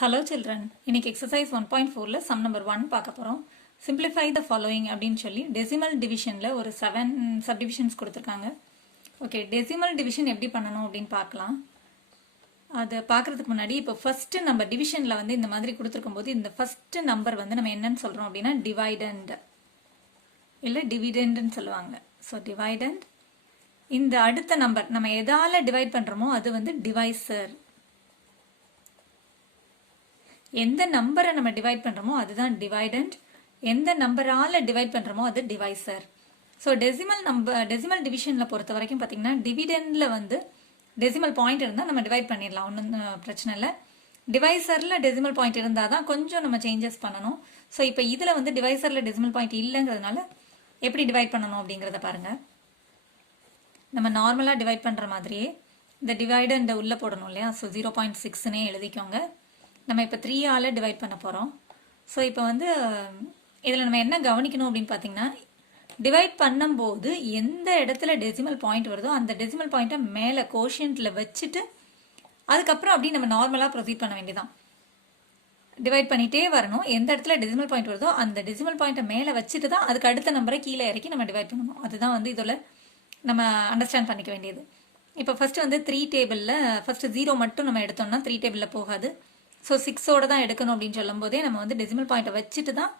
Hello children, இன்னைக்கு exercise 1.4ல sum number 1 பார்க்க போறோம். Simplify the following அப்படின்னு சொல்லி decimal divisionல ஒரு 7 subdivisions கொடுத்திருக்காங்க. ஓகே, decimal division எப்படி பண்ணணும் அப்படின்னு பார்க்கலாம். அது பார்க்கறதுக்கு முன்னாடி இப்போ first நம்ம divisionல வந்து இந்த மாதிரி கொடுத்திருக்கும்போது இந்த first number வந்து நம்ம என்னன்னு சொல்றோம் அப்படின்னா dividend இல்ல dividendன்னு சொல்லுவாங்க. So dividend. இந்த அடுத்த நம்பர் நம்ம எதால டிவைட் பண்றோமோ அது வந்து டிவைசர். எந்த நம்பரை நம்ம டிவைட் பண்றோமோ அதுதான் டிவைடண்ட். எந்த நம்பரால டிவைட் பண்றோமோ அது டிவைசர். ஸோ டெசிமல் டிவிஷன்ல பொறுத்த வரைக்கும் பார்த்தீங்கன்னா டிவிடெண்ட்ல வந்து டெசிமல் பாயிண்ட் இருந்தால் நம்ம டிவைட் பண்ணிடலாம், ஒன்றும் பிரச்சனை இல்லை. டிவைசர்ல டெசிமல் பாயிண்ட் இருந்தால் தான் கொஞ்சம் நம்ம சேஞ்சஸ் பண்ணணும். ஸோ இப்போ இதில் வந்து டிவைசர்ல டெசிமல் பாயிண்ட் இல்லைங்கிறதுனால எப்படி டிவைட் பண்ணணும் அப்படிங்கிறத பாருங்க. நம்ம நார்மலாக டிவைட் பண்ணுற மாதிரியே இந்த டிவைடர் இந்த உள்ளே போடணும் இல்லையா. ஸோ 0.6னே எழுதிக்கோங்க. நம்ம இப்போ 3ஆல் டிவைட் பண்ண போகிறோம். ஸோ இப்போ வந்து இதில் நம்ம என்ன கவனிக்கணும் அப்படின்னு பார்த்தீங்கன்னா, டிவைட் பண்ணும்போது எந்த இடத்துல டெசிமல் பாயிண்ட் வருதோ அந்த டெசிமல் பாயிண்ட்டை மேலே கோஷியன்ட்டில் வச்சுட்டு அதுக்கப்புறம் அப்படி நம்ம நார்மலாக ப்ரொசீட் பண்ண வேண்டியதான். டிவைட் பண்ணிகிட்டே வரணும். எந்த இடத்துல டெசிமல் பாயிண்ட் வருதோ அந்த டெசிமல் பாயிண்ட்டை மேலே வச்சுட்டு தான் அதுக்கு அடுத்த நம்பரை கீழே இறக்கி நம்ம டிவைட் பண்ணணும். அதுதான் வந்து இதில் நம்ம அண்டர்ஸ்டாண்ட் பண்ணிக்க வேண்டியது. இப்போ ஃபர்ஸ்ட் வந்து 3 டேபிளில் ஃபர்ஸ்ட் 0 மட்டும் நம்ம எடுத்தோம்னா 3 டேபிளில் போகாது. ஸோ 6ஓட தான் எடுக்கணும் அப்படின்னு சொல்லும் போதே நம்ம வந்து டெசிமல் பாயிண்ட்டை வச்சுட்டு தான்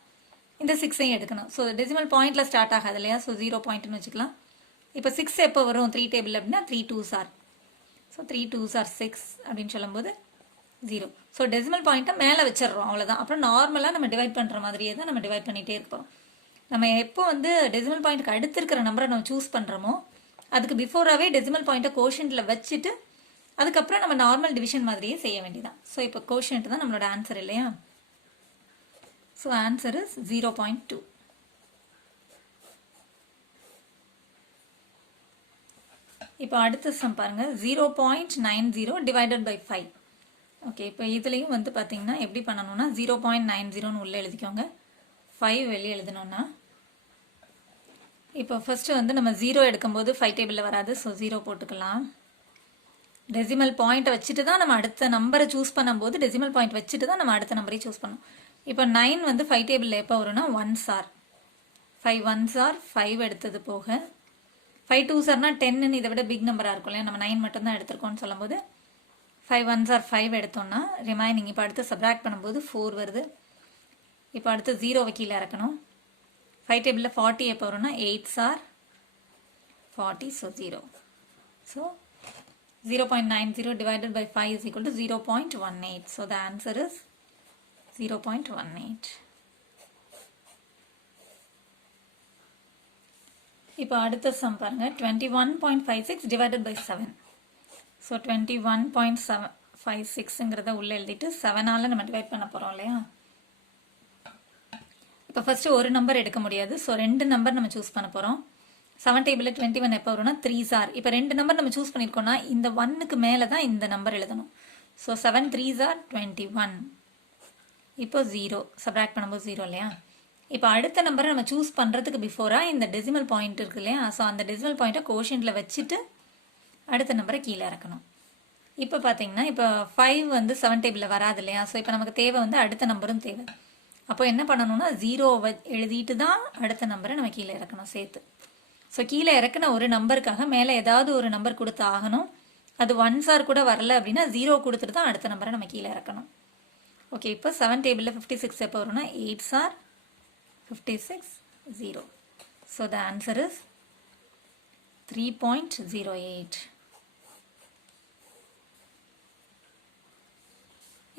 இந்த 6ஐயும் எடுக்கணும். ஸோ டெசிமல் பாயிண்ட்ல ஸ்டார்ட் ஆகாது இல்லையா. ஸோ 0 பாயிண்ட்னு வச்சுக்கலாம். இப்போ 6 எப்போ வரும் 3 டேபிள் அப்படின்னா 3 2s are. So 3 2s are 6 அப்படின்னு சொல்லும்போது 0. ஸோ டெசிமல் பாயிண்ட்டை மேலே வச்சிடறோம், அவ்வளோதான். அப்புறம் நார்மலாக நம்ம டிவைட் பண்ணுற மாதிரியே தான் நம்ம டிவைட் பண்ணிகிட்டே இருப்போம். நம்ம எப்போ வந்து டெசிமல் பாயிண்ட்டுக்கு அடுத்து இருக்கிற நம்பரை நம்ம சூஸ் பண்ணுறோமோ அதுக்கு பிஃபோராகவே டெசிமல் பாயிண்ட்டை கோஷன்ட்டில் வச்சுட்டு அதுக்கப்புறம் நம்ம நார்மல் டிவிஷன் மாதிரியே செய்ய வேண்டியதான். ஸோ இப்போ கோஷன்ட் தான் நம்மளோட ஆன்சர் இல்லையா. So answer is 0.2. இப்போ அடுத்த சம் பாருங்க, 0.90 டிவைடட் பை 5. ஓகே, இப்போ இதுலேயும் வந்து பார்த்தீங்கன்னா எப்படி பண்ணணும்னா 0.90ன்னு உள்ளே எழுதிக்கோங்க. 5 வெளியே எழுதணும்னா இப்போ ஃபர்ஸ்ட் வந்து நம்ம 0 எடுக்கும்போது 5 டேபிளில் வராது. ஸோ 0 போட்டுக்கலாம். டெசிமல் பாயிண்ட்டை வச்சுட்டு தான் நம்ம அடுத்த நம்பரை சூஸ் பண்ணும்போது டெசிமல் பாயிண்ட் வச்சுட்டு தான் நம்ம அடுத்த நம்பரை சூஸ் பண்ணணும். இப்போ 9 வந்து 5 டேபிளில் எப்போ வரும்னா 1s are. 5 1s are 5 எடுத்தது போக 5 2s are 10ன்னு இதை விட பிக் நம்பராக இருக்கும் இல்லையா. நம்ம 9 மட்டும் தான் எடுத்திருக்கோம்னு சொல்லும்போது 5 1s are 5 எடுத்தோம்னா ரிமைனிங் இப்போ அடுத்து சப்ராக்ட் பண்ணும்போது 4 வருது. இப்போ அடுத்து 0 கீழே இறக்கணும். 5 டேபிளில் 40 எப்போ வரும்னா 8s are 40. So 0. So 0.90 divided by 5 is equal to 0.18. So the answer is 0.18. இப்போ அடுத்த சம் பாருங்க, 21.56 divided by 7. So 21.56ங்கிறத உள்ள எழுதிட்டு 7ஆல் நம்ம டிவைட் பண்ண போகிறோம் இல்லையா. இப்போ ஃபர்ஸ்ட் ஒரு நம்பர் எடுக்க முடியாது. ஸோ 2 நம்பர் நம்ம சூஸ் பண்ண போகிறோம். 7 டேபிளில் 21 எப்போ வரும்னா 3s are. இப்போ 2 நம்பர் நம்ம சூஸ் பண்ணியிருக்கோம்னா இந்த 1க்கு மேலே தான் இந்த நம்பர் எழுதணும். So 7 3s are 21. இப்போ 0 சப்ராக்ட் பண்ணும்போது 0 இல்லையா. இப்போ அடுத்த நம்பரை நம்ம சூஸ் பண்ணுறதுக்கு பிஃபோராக இந்த டெசிமல் பாயிண்ட் இருக்கு இல்லையா. ஸோ அந்த டெசிமல் பாயிண்ட்டை கோஷன்ட்டில் வச்சுட்டு அடுத்த நம்பரை கீழே இறக்கணும். இப்போ பார்த்தீங்கன்னா இப்போ 5 வந்து 7 டேபிளில் வராது இல்லையா. ஸோ இப்போ நமக்கு தேவை வந்து அடுத்த நம்பரும் தேவை. அப்போ என்ன பண்ணணும்னா 0 எழுதிட்டு தான் அடுத்த நம்பரை நம்ம கீழே இறக்கணும் சேர்த்து. ஸோ கீழே இறக்குன ஒரு நம்பருக்காக மேலே ஏதாவது ஒரு நம்பர் கொடுத்து ஆகணும். அது 1s are கூட வரல அப்படின்னா 0 கொடுத்துட்டு தான் அடுத்த நம்பரை நம்ம கீழே இறக்கணும். ஓகே, இப்போ 7 டேபிளில் 56 எப்போ வரும்னா 8s are 56 0. So the answer is 3.08.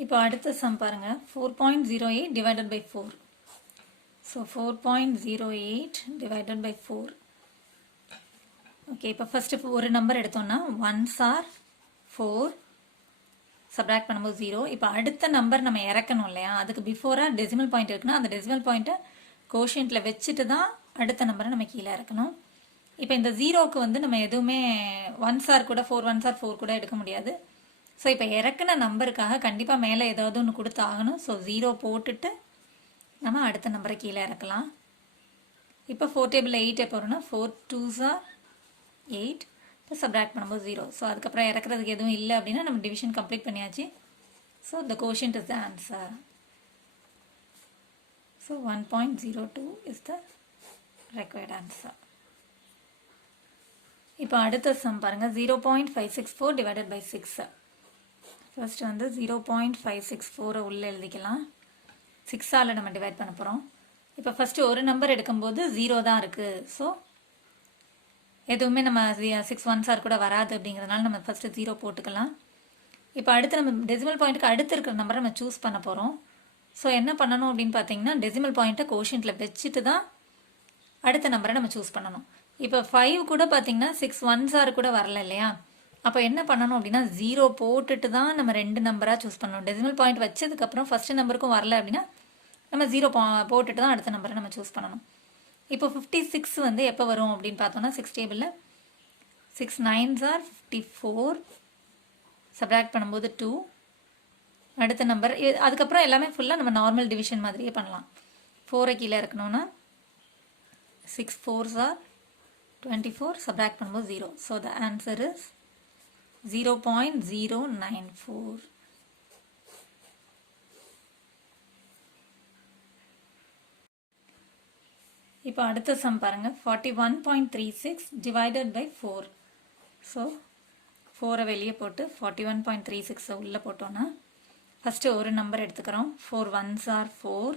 இப்போ அடுத்த சம் பாருங்க, 4.08 divided by 4. So 4.08 divided by 4. Okay, இப்போ ஃபர்ஸ்ட் ஒரு நம்பர் எடுத்தோம்னா 1s are 4 சப்ராக்ட் பண்ணும்போது 0. இப்போ அடுத்த நம்பர் நம்ம இறக்கணும் இல்லையா. அதுக்கு பிஃபோராக டெசிமல் பாயிண்ட் இருக்குன்னா அந்த டெசிமல் பாயிண்ட்டை கோஷன்ட்டில் வச்சுட்டு தான் அடுத்த நம்பரை நம்ம கீழே இறக்கணும். இப்போ இந்த 0க்கு வந்து நம்ம எதுவுமே 1s are கூட 4 1s are 4 கூட எடுக்க முடியாது. ஸோ இப்போ இறக்குன நம்பருக்காக கண்டிப்பாக மேலே ஏதாவது ஒன்று கொடுத்து ஆகணும். ஸோ 0 போட்டுட்டு நம்ம அடுத்த நம்பரை கீழே இறக்கலாம். இப்போ 4 டேபிளில் 8 எப்போ வரும்னா 4 2s are 8. இப்போ சப்ராக்ட் பண்ணும்போது 0. ஸோ அதுக்கப்புறம் இறக்குறதுக்கு எதுவும் இல்லை அப்படின்னா நம்ம டிவிஷன் கம்ப்ளீட் பண்ணியாச்சு. So the quotient is the answer. So 1.02 is the required answer. இப்போ அடுத்த சம் பாருங்க 0.564 divided by 6. ஃபர்ஸ்ட் வந்து 0.564 உள்ள எழுதிக்கலாம். 6ஆல் நம்ம டிவைட் பண்ண போகிறோம். இப்போ ஃபர்ஸ்ட் ஒரு நம்பர் எடுக்கும்போது 0 தான் இருக்குது. ஸோ எதுவுமே நம்ம 6 1s கூட வராது அப்படிங்கிறதுனால நம்ம ஃபர்ஸ்ட் 0 போட்டுக்கலாம். இப்போ அடுத்து நம்ம டெசிமல் பாயிண்ட்டுக்கு அடுத்து இருக்கிற நம்பரை நம்ம சூஸ் பண்ண போகிறோம். ஸோ என்ன பண்ணணும் அப்படின்னு பார்த்தீங்கன்னா டெசிமல் பாயிண்ட்டை கோஷன்ட்டில் வச்சுட்டு தான் அடுத்த நம்பரை நம்ம சூஸ் பண்ணணும். இப்போ 5 கூட பார்த்தீங்கன்னா 6 1s கூட வரல இல்லையா? அப்போ என்ன பண்ணணும் அப்படின்னா 0 போட்டுட்டு தான் நம்ம ரெண்டு நம்பராக சூஸ் பண்ணணும். டெசிமல் பாயிண்ட் வச்சதுக்கப்புறம் ஃபர்ஸ்ட் நம்பருக்கும் வரல அப்படின்னா நம்ம 0 போட்டுட்டு தான் அடுத்த நம்பரை நம்ம சூஸ் பண்ணணும். இப்போ 56 வந்து எப்போ வரும் அப்படின்னு பார்த்தோம்னா 6 டேபிளில் 6 9s are 54, சப்ராக்ட் பண்ணும்போது 2, அடுத்த நம்பர் அதுக்கப்புறம் எல்லாமே ஃபுல்லாக நம்ம நார்மல் டிவிஷன் மாதிரியே பண்ணலாம். 4 கீழே இருக்கணும்னா 6 4s are 24, சப்ராக்ட் பண்ணும்போது 0. So the answer is 0.094. இப்போ அடுத்த சம் பாருங்க 41.36 டிவைடட் பை 4. ஸோ 4 வெளியே போட்டு 41.36 உள்ளே போட்டோன்னா ஃபஸ்ட்டு ஒரு நம்பர் எடுத்துக்கிறோம். 4 1s are 4,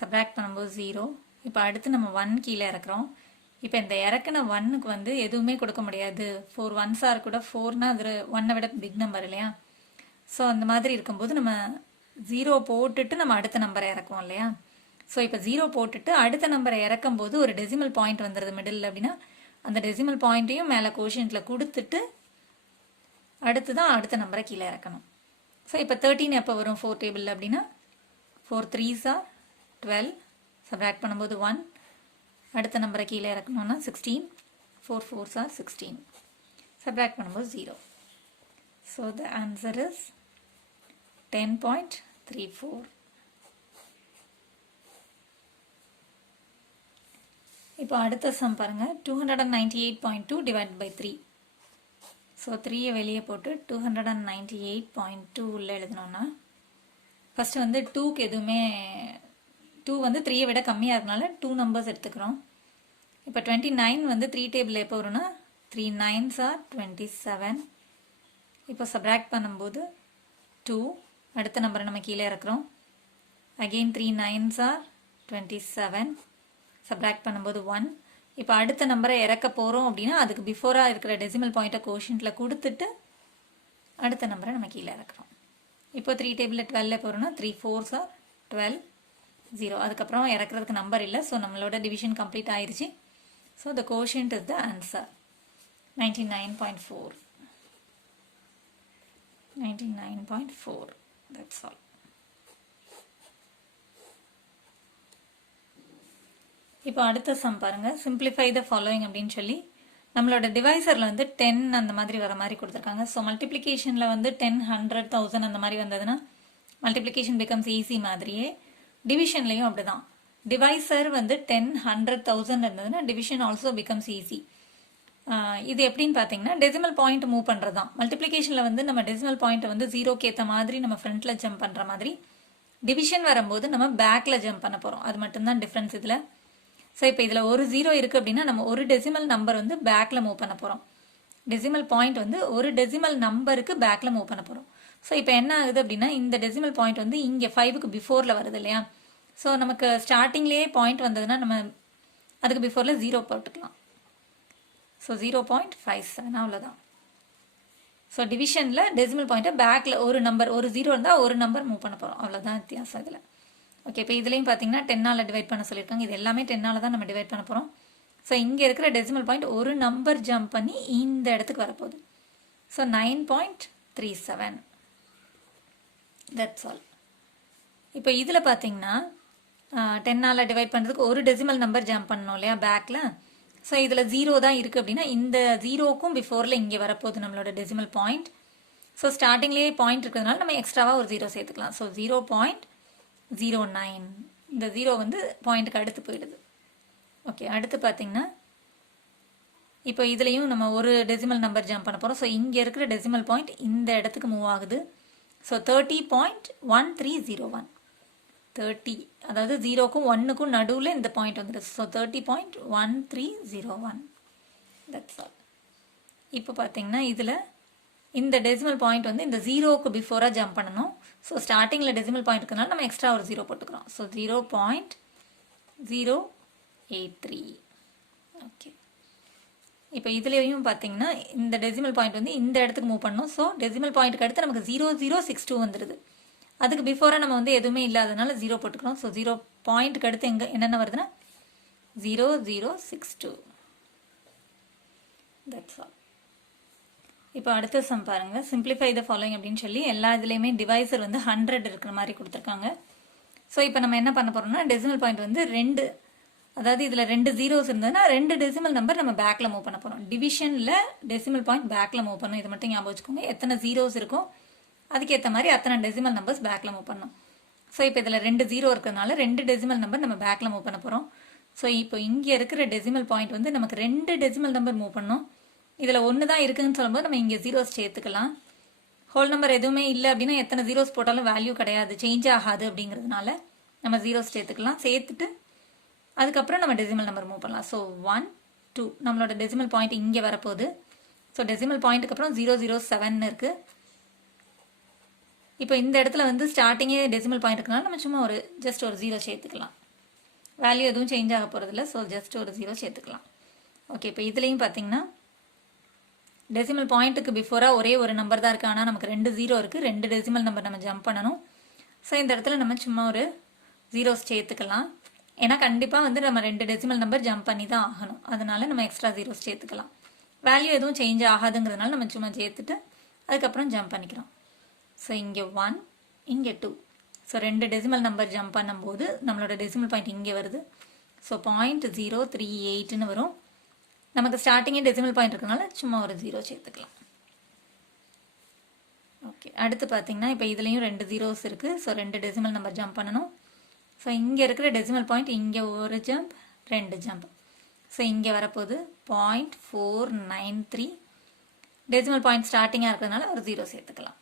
சப்ராக்ட் பண்ணும்போது 0. இப்போ அடுத்து நம்ம 1 கீழே இறக்குறோம். இப்போ இந்த இறக்குன 1க்கு வந்து எதுவுமே கொடுக்க முடியாது. 4 1s கூட 4னா அது 1 விட பிக் நம்பர் இல்லையா? ஸோ அந்த மாதிரி இருக்கும்போது நம்ம 0 போட்டுட்டு நம்ம அடுத்த நம்பரை இறக்குவோம் இல்லையா? ஸோ இப்போ 0 போட்டுட்டு அடுத்த நம்பரை இறக்கும் போது ஒரு டெசிமல் பாயிண்ட் வந்துடுது மிடில் அப்படின்னா அந்த டெசிமல் பாயிண்ட்டையும் மேலே கோஷன்ட்டில் கொடுத்துட்டு அடுத்து தான் அடுத்த நம்பரை கீழே இறக்கணும். ஸோ இப்போ 13 எப்போ வரும் 4 டேபிளில் அப்படின்னா 4 3s are 12, சப்ராக்ட் பண்ணும்போது 1, அடுத்த நம்பரை கீழே இறக்கணும்னா 16, 4 4s are 16, சப்ராக்ட் பண்ணும்போது 0. So the answer is 10.34. இப்போ அடுத்த சம் பாருங்க 298.2 டிவைட் பை 3. ஸோ 3 வெளியே போட்டு 298.2 உள்ளே எழுதினோன்னா ஃபஸ்ட்டு வந்து 2க்கு எதுவுமே 2 வந்து 3 விட கம்மியாக இருக்கனால 2 நம்பர்ஸ் எடுத்துக்கிறோம். இப்போ 29 வந்து 3 டேபிள் எப்போ வரும்னா 3 9s are 27. இப்போ சப்ராக்ட் பண்ணும்போது 2, அடுத்த நம்பரை நம்ம கீழே இறக்குறோம். அகெயின் 3 9s are 27, சப்ராக்ட் பண்ணும்போது 1. இப்போ அடுத்த நம்பரை இறக்க போகிறோம் அப்படின்னா அதுக்கு பிஃபோராக இருக்கிற டெசிமல் பாயிண்ட்டை கோஷன்ட்டில் கொடுத்துட்டு அடுத்த நம்பரை நம்ம கீழே இறக்குறோம். இப்போ 3 டேபிளில் 12 போகிறோம்னா 3 4s are 12, 0. அதுக்கப்புறம் இறக்குறதுக்கு நம்பர் இல்லை. ஸோ நம்மளோட டிவிஷன் கம்ப்ளீட் ஆயிடுச்சு. So the quotient is the answer 99.4. 99.4. That's all. இப்போ அடுத்த சம் பாருங்க சிம்பிளிஃபை த ஃபாலோயிங் அப்படின்னு சொல்லி நம்மளோட டிவைசரில் வந்து 10 அந்த மாதிரி வர மாதிரி கொடுத்துருக்காங்க. ஸோ மல்டிப்ளிகேஷனில் வந்து 10 100 1000 அந்த மாதிரி வந்ததுன்னா மல்டிப்ளிகேஷன் பிகம்ஸ் ஈஸி மாதிரியே டிவிஷன்லையும் அப்படிதான். டிவைசர் வந்து 10 100 1000 இருந்ததுன்னா டிவிஷன் ஆல்சோ பிகம்ஸ் ஈஸி. இது எப்படின்னு பார்த்தீங்கன்னா டெசிமல் பாயிண்ட் மூவ் பண்ணுறது தான். மல்டிப்ளிகேஷனில் வந்து நம்ம டெசிமல் பாயிண்ட்டை வந்து 0க்கு ஏற்ற மாதிரி நம்ம ஃப்ரண்ட்டில் ஜம்ப் பண்ணுற மாதிரி டிவிஷன் வரும்போது நம்ம பேக்கில் ஜம்ப் பண்ண போகிறோம். அது மட்டும்தான் டிஃப்ரென்ஸ் இதில். ஸோ இப்போ இதில் ஒரு 0 இருக்குது அப்படின்னா நம்ம ஒரு டெசிமல் நம்பர் வந்து பேக்கில் மூவ் பண்ண போகிறோம். டெசிமல் பாயிண்ட் வந்து ஒரு டெசிமல் நம்பருக்கு பேக்கில் மூவ் பண்ண போகிறோம். ஸோ இப்போ என்ன ஆகுது அப்படின்னா இந்த டெசிமல் பாயிண்ட் வந்து இங்கே 5க்கு பிஃபோரில் வருது இல்லையா? ஸோ நமக்கு ஸ்டார்டிங்லேயே பாயிண்ட் வந்ததுன்னா நம்ம அதுக்கு பிஃபோரில் 0 போட்டுக்கலாம். ஸோ 0.57 அவ்வளோதான். ஸோ டிவிஷனில் டெசிமல் பாயிண்ட்டை பேக்கில் ஒரு நம்பர் ஒரு 0 இருந்தால் ஒரு நம்பர் மூவ் பண்ண போகிறோம். அவ்வளோதான் வித்தியாசம் இதில். ஓகே, இப்போ இதுலேயும் பார்த்தீங்கன்னா 10ஆல் டிவைட் பண்ண சொல்லியிருக்காங்க. இது எல்லாமே 10ஆல் தான் நம்ம டிவைட் பண்ண போகிறோம். ஸோ இங்கே இருக்கிற டெசிமல் பாயிண்ட் ஒரு நம்பர் ஜம்ப் பண்ணி இந்த இடத்துக்கு வரப்போகுது. ஸோ 9.37. That's all. இப்போ இதில் பார்த்தீங்கன்னா 10ஆல் டிவைட் பண்ணுறதுக்கு ஒரு டெசிமல் நம்பர் ஜம்ப் பண்ணணும் இல்லையா பேக்கில்? ஸோ இதில் 0 தான் இருக்குது அப்படின்னா இந்த 0க்கும் பிஃபோரில் இங்கே வரப்போகுது நம்மளோட டெசிமல் பாயிண்ட். ஸோ ஸ்டார்டிங்லேயே பாயிண்ட் இருக்கிறதுனால நம்ம எக்ஸ்ட்ராவாக ஒரு 0 சேர்த்துக்கலாம். ஸோ 0.09. இந்த 0 வந்து பாயிண்ட்டுக்கு அடுத்து போயிடுது. ஓகே, அடுத்து பார்த்தீங்கன்னா இப்போ இதுலேயும் நம்ம ஒரு டெசிமல் நம்பர் ஜம்ப் பண்ண போகிறோம். ஸோ இங்கே இருக்கிற டெசிமல் பாயிண்ட் இந்த இடத்துக்கு மூவ் ஆகுது. ஸோ 30.1301. 30, அதாவது 0க்கும் 1க்கும் நடுவில் இந்த பாயிண்ட் வந்துடுது. ஸோ 30.1301. That's all. இப்போ பார்த்தீங்கன்னா இதில் இந்த டெசிமல் பாயிண்ட் வந்து இந்த 0க்கு பிஃபோராக ஜம்ப் பண்ணணும். ஸோ ஸ்டார்டிங்கில் டெசிமல் பாயிண்ட் இருக்கிறதுனால நம்ம எக்ஸ்ட்ரா ஒரு 0 போட்டுக்கிறோம். ஸோ 0.083. ஓகே, இப்போ இதுலேயும் பார்த்தீங்கன்னா இந்த டெசிமல் பாயிண்ட் வந்து இந்த இடத்துக்கு மூவ் பண்ணணும். ஸோ டெசிமல் பாயிண்ட்டுக்கு அடுத்து நமக்கு 0062 வந்துடுது. அதுக்கு பிஃபோராக நம்ம வந்து எதுவுமே இல்லாதனால 0 போட்டுக்கிறோம். ஸோ 0 பாயிண்ட்டுக்கு அடுத்து என்னென்ன வருதுன்னா 0062. That's all. இப்போ அடுத்த சம் பாருங்க, சிம்பிளிஃபை த ஃபாலோயிங் அப்படின்னு சொல்லி எல்லா இதுலேயுமே டிவைசர் வந்து 100 இருக்கிற மாதிரி கொடுத்துருக்காங்க. ஸோ இப்போ நம்ம என்ன பண்ண போறோம்னா டெசிமல் பாயிண்ட் வந்து 2, அதாவது இதில் 2 zeros இருந்ததுன்னா 2 டெசிமல் நம்பர் நம்ம பேக்கில் மூவ் பண்ண போகிறோம். டிவிஷனில் டெசிமல் பாயிண்ட் பேக்கில் மூவ் பண்ணணும். இது மட்டும் ஞாபகம் வச்சுக்கோங்க. எத்தனை ஜீரோஸ் இருக்கும் அதுக்கேற்ற மாதிரி அத்தனை டெசிமல் நம்பர்ஸ் பேக்கில் மூவ் பண்ணணும். ஸோ இப்போ இதில் 2 0 இருக்கிறதுனால 2 டெசிமல் நம்பர் நம்ம பேக்கில் மூவ் பண்ண போகிறோம். ஸோ இப்போ இங்கே இருக்கிற டெசிமல் பாயிண்ட் வந்து நமக்கு 2 டெசிமல் நம்பர் மூவ் பண்ணணும். இதில் 1 தான் இருக்குதுன்னு சொல்லும்போது நம்ம இங்கே ஜீரோஸ் சேர்த்துக்கலாம். ஹோல் நம்பர் எதுவுமே இல்லை அப்படின்னா எத்தனை ஜீரோஸ் போட்டாலும் வேல்யூ கிடையாது, சேஞ்ச் ஆகாது. அப்படிங்கிறதுனால நம்ம ஜீரோஸ் சேர்த்துக்கலாம். சேர்த்துட்டு அதுக்கப்புறம் நம்ம டெசிமல் நம்பர் மூவ் பண்ணலாம். ஸோ 1 2 நம்மளோட டெசிமல் பாயிண்ட் இங்கே வரப்போகுது. ஸோ டெசிமல் பாயிண்ட்டுக்கு அப்புறம் 007 இருக்குது. இப்போ இந்த இடத்துல வந்து ஸ்டார்டிங்கே டெசிமல் பாயிண்ட் இருக்கனால நம்ம சும்மா ஜஸ்ட் ஒரு 0 சேர்த்துக்கலாம். வேல்யூ எதுவும் சேஞ்ச் ஆக போகிறதில்ல. ஸோ ஜஸ்ட் ஒரு 0 சேர்த்துக்கலாம். ஓகே, இப்போ இதுலேயும் பார்த்தீங்கன்னா டெசிமல் பாயிண்ட்டுக்கு பிஃபோராக ஒரே ஒரு நம்பர் தான் இருக்குது. ஆனால் நமக்கு 2 0 இருக்குது. 2 டெசிமல் நம்பர் நம்ம ஜம்ப் பண்ணணும். ஸோ இந்த இடத்துல நம்ம சும்மா ஒரு 0 சேர்த்துக்கலாம். ஏன்னா கண்டிப்பாக வந்து நம்ம 2 டெசிமல் நம்பர் ஜம்ப் பண்ணி தான் ஆகணும். அதனால நம்ம எக்ஸ்ட்ரா 0 சேர்த்துக்கலாம். வேல்யூ எதுவும் சேஞ்ச் ஆகாதுங்கிறதுனால நம்ம சும்மா சேர்த்துட்டு அதுக்கப்புறம் ஜம்ப் பண்ணிக்கிறோம். ஸோ இங்கே 1 இங்கே 2. ஸோ 2 டெசிமல் நம்பர் ஜம்ப் பண்ணும்போது நம்மளோட டெசிமல் பாயிண்ட் இங்கே வருது. ஸோ 0.038ன்னு வரும். நமக்கு ஸ்டார்டிங்கே டெசிமல் பாயிண்ட் இருக்கிறதுனால சும்மா ஒரு 0 சேர்த்துக்கலாம். ஓகே, அடுத்து பார்த்தீங்கன்னா இப்போ இதுலேயும் 2 zeros இருக்குது. ஸோ 2 டெசிமல் நம்பர் ஜம்ப் பண்ணணும். ஸோ இங்கே இருக்கிற டெசிமல் பாயிண்ட் இங்கே ஒரு ஜம்ப் 2 ஜம்ப். ஸோ இங்கே வரப்போகுது 0.493. டெசிமல் பாயிண்ட் ஸ்டார்டிங்காக இருக்கிறதுனால ஒரு 0 சேர்த்துக்கலாம்.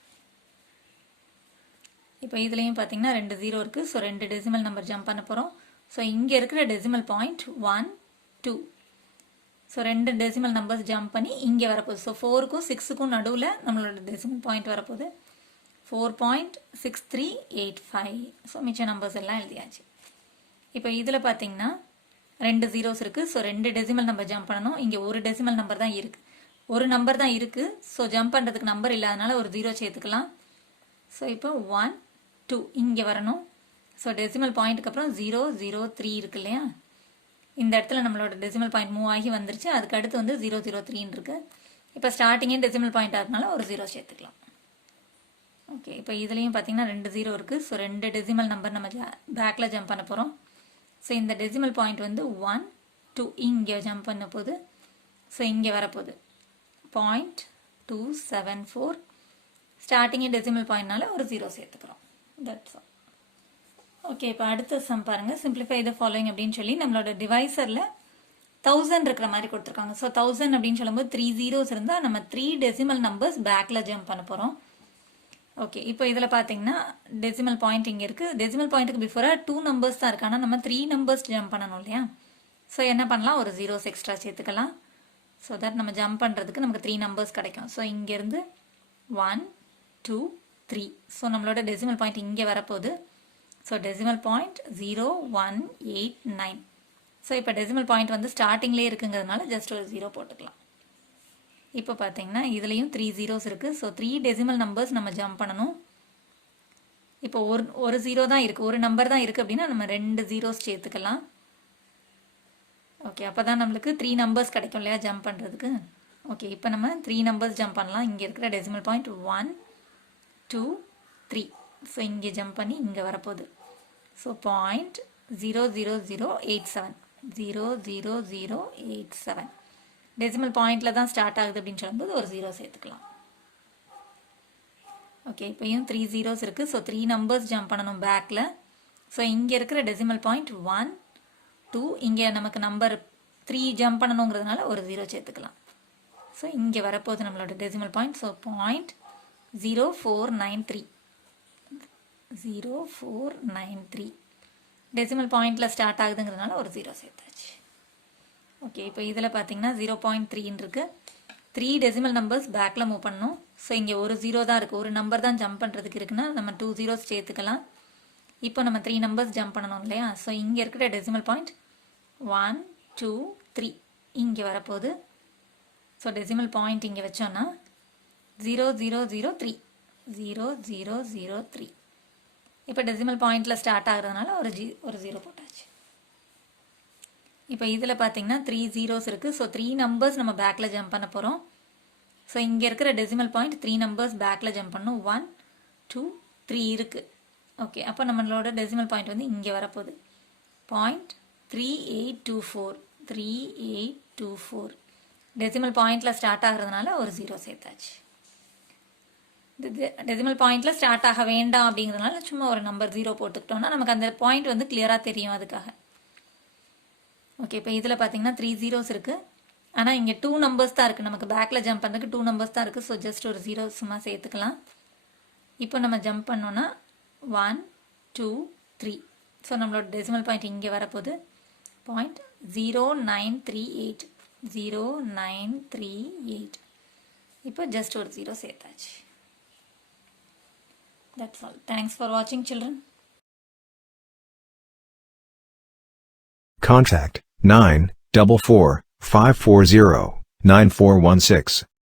இப்போ இதுலேயும் பார்த்தீங்கன்னா 2 0 இருக்குது. ஸோ 2 டெசிமல் நம்பர் ஜம்ப் பண்ண போகிறோம். ஸோ இங்கே இருக்கிற decimal point 1 2. So 2 decimal numbers jump பண்ணி இங்கே வரப்போகுது. ஸோ 4க்கும் 6க்கும் நடுவில் நம்மளோட டெசிமல் பாயிண்ட் வரப்போகுது 4.6385. ஸோ மிச்ச நம்பர்ஸ் எல்லாம் எழுதியாச்சு. இப்போ இதில் பார்த்தீங்கன்னா 2 zeros இருக்குது. ஸோ 2 டெசிமல் நம்பர் ஜம்ப் பண்ணணும். இங்கே ஒரு டெசிமல் நம்பர் தான் இருக்குது. ஒரு நம்பர் தான் இருக்குது. ஸோ ஜம்ப் பண்ணுறதுக்கு நம்பர் இல்லாதனால ஒரு 0 சேர்த்துக்கலாம். ஸோ இப்போ 1 2 இங்கே வரணும். ஸோ டெசிமல் பாயிண்ட்டுக்கு அப்புறம் 003 இருக்கு இல்லையா, இந்த இடத்துல நம்மளோட டெசிமல் பாயிண்ட் மூவ் ஆகி வந்துருச்சு. அதுக்கு அடுத்து வந்து 003 இருக்கு. இப்போ ஸ்டார்டிங்கே டெசிமல் பாயிண்ட் ஆகிறதுனால ஒரு 0 சேர்த்துக்கலாம். ஓகே, இப்போ இதுலேயும் பார்த்தீங்கன்னா 2 0 இருக்குது. ஸோ 2 டெசிமல் நம்பர் நம்ம பேக்கில் ஜம்ப் பண்ண போகிறோம். ஸோ இந்த டெசிமல் பாயிண்ட் வந்து 1 2 இங்கே ஜம்ப் பண்ண போது. ஸோ இங்கே வரப்போகுது 0.274. ஸ்டார்டிங்கே டெசிமல் பாயிண்ட்னால ஒரு 0 சேர்த்துக்கிறோம். That's all. ஓகே, இப்போ அடுத்த சம் பாருங்கள், சிம்பிளிஃபை த ஃபாலோயிங் அப்படின்னு சொல்லி நம்மளோட டிவைசரில் 1000 இருக்கிற மாதிரி கொடுத்துருக்காங்க. ஸோ 1000 அப்படின்னு சொல்லும்போது 3 zeros இருந்தால் நம்ம 3 டெசிமல் நம்பர்ஸ் பேக்கில் ஜம்ப் பண்ண போகிறோம். ஓகே, இப்போ இதில் பார்த்தீங்கன்னா டெசிமல் பாயிண்ட் இங்கே இருக்குது. டெசிமல் பாயிண்ட்டுக்கு பிஃபோராக 2 நம்பர்ஸ் தான் இருக்குது. ஆனால் நம்ம 3 நம்பர்ஸ் ஜம்ப் பண்ணணும் இல்லையா. ஸோ என்ன பண்ணலாம், ஒரு 0 எக்ஸ்ட்ரா சேர்த்துக்கலாம். ஸோ தட் நம்ம ஜம்ப் பண்ணுறதுக்கு நமக்கு 3 நம்பர்ஸ் கிடைக்கும். ஸோ இங்கேருந்து 1 2 3. ஸோ நம்மளோட டெசிமல் பாயிண்ட் இங்கே வரப்போகுது. So decimal point 0189. ஸோ இப்போ டெசிமல் பாயிண்ட் வந்து ஸ்டார்டிங்லேயே இருக்குங்கிறதுனால ஜஸ்ட் ஒரு 0 போட்டுக்கலாம். இப்போ பார்த்தீங்கன்னா இதுலேயும் 3 zeros இருக்குது. ஸோ 3 டெசிமல் நம்பர்ஸ் நம்ம ஜம்ப் பண்ணணும். இப்போ ஒரு 0 தான் இருக்குது, ஒரு நம்பர் தான் இருக்குது அப்படின்னா நம்ம 2 zeros சேர்த்துக்கலாம். ஓகே, அப்போ தான் நம்மளுக்கு 3 நம்பர்ஸ் கிடைக்கும் இல்லையா ஜம்ப் பண்ணுறதுக்கு. ஓகே, இப்போ நம்ம 3 நம்பர்ஸ் ஜம்ப் பண்ணலாம். இங்கே இருக்கிற டெசிமல் பாயிண்ட் 1 2 3. ஸோ இங்கே ஜம்ப் பண்ணி இங்கே வரப்போகுது. ஸோ 0.00087. 00087 டெசிமல் பாயிண்டில் தான் ஸ்டார்ட் ஆகுது அப்படின்னு சொல்லும்போது ஒரு 0 சேர்த்துக்கலாம். ஓகே, இப்போயும் 3 zeros இருக்குது. ஸோ 3 நம்பர்ஸ் ஜம்ப் பண்ணணும் பேக்கில். ஸோ இங்கே இருக்கிற டெசிமல் பாயிண்ட் 1 2. இங்கே நமக்கு நம்பர் 3 ஜம்ப் பண்ணணுங்கிறதுனால ஒரு 0 சேர்த்துக்கலாம். ஸோ இங்கே வரப்போகுது நம்மளோட டெசிமல் பாயிண்ட். ஸோ 0.0493. 0493. டெசிமல் பாயிண்டில் ஸ்டார்ட் ஆகுதுங்கிறதுனால ஒரு 0 சேர்த்தாச்சு. ஓகே, இப்போ இதில் பார்த்தீங்கன்னா 0.3 இருக்குது. 3 டெசிமல் நம்பர்ஸ் பேக்கில் மூவ் பண்ணணும். ஸோ இங்கே ஒரு 0 தான் இருக்குது. ஒரு நம்பர் தான் ஜம்ப் பண்ணுறதுக்கு இருக்குன்னா நம்ம 2 zeros சேர்த்துக்கலாம். இப்போ நம்ம 3 நம்பர்ஸ் ஜம்ப் பண்ணணும் இல்லையா? ஸோ இங்கே இருக்கிற டெசிமல் பாயிண்ட் 1 2 3 இங்கே வரப்போகுது. ஸோ டெசிமல் பாயிண்ட் இங்கே வச்சோன்னா 0003 0003. இப்போ டெசிமல் பாயிண்டில் ஸ்டார்ட் ஆகுறதுனால ஒரு 0 போட்டாச்சு. இப்போ இதில் பார்த்தீங்கன்னா 3 zeros இருக்குது. ஸோ 3 நம்பர்ஸ் நம்ம பேக்கில் ஜம்ப் பண்ண போகிறோம். ஸோ இங்கே இருக்கிற டெசிமல் பாயிண்ட் 3 நம்பர்ஸ் பேக்கில் ஜம்ப் பண்ணணும். 1 2 3 இருக்குது. ஓகே, அப்போ நம்மளோட டெசிமல் பாயிண்ட் வந்து இங்கே வரப்போகுது. 0.3824 3824. டெசிமல் பாயிண்டில் ஸ்டார்ட் ஆகிறதுனால ஒரு 0 சேர்த்தாச்சு. டெசிமல் பாயிண்டில் ஸ்டார்ட் ஆக வேண்டாம் அப்படிங்கிறதுனால சும்மா ஒரு நம்பர் 0 போட்டுக்கிட்டோம்னா நமக்கு அந்த பாயிண்ட் வந்து கிளியராக தெரியும் அதுக்காக. ஓகே, இப்போ இதில் பார்த்தீங்கன்னா 3 zeros இருக்குது. ஆனால் இங்கே 2 நம்பர்ஸ் தான் இருக்குது. நமக்கு பேக்கில் ஜம்ப் பண்ணுறதுக்கு 2 நம்பர்ஸ் தான் இருக்குது. ஸோ ஜஸ்ட் ஒரு 0 சும்மா சேர்த்துக்கலாம். இப்போ நம்ம ஜம்ப் பண்ணோன்னா 1 2 3. ஸோ நம்மளோட டெசிமல் பாயிண்ட் இங்கே வரப்போகுது. 0.0938 0938. இப்போ ஜஸ்ட் ஒரு 0 சேர்த்தாச்சு. That's all. Thanks for watching, children. Contact 944 540 9416.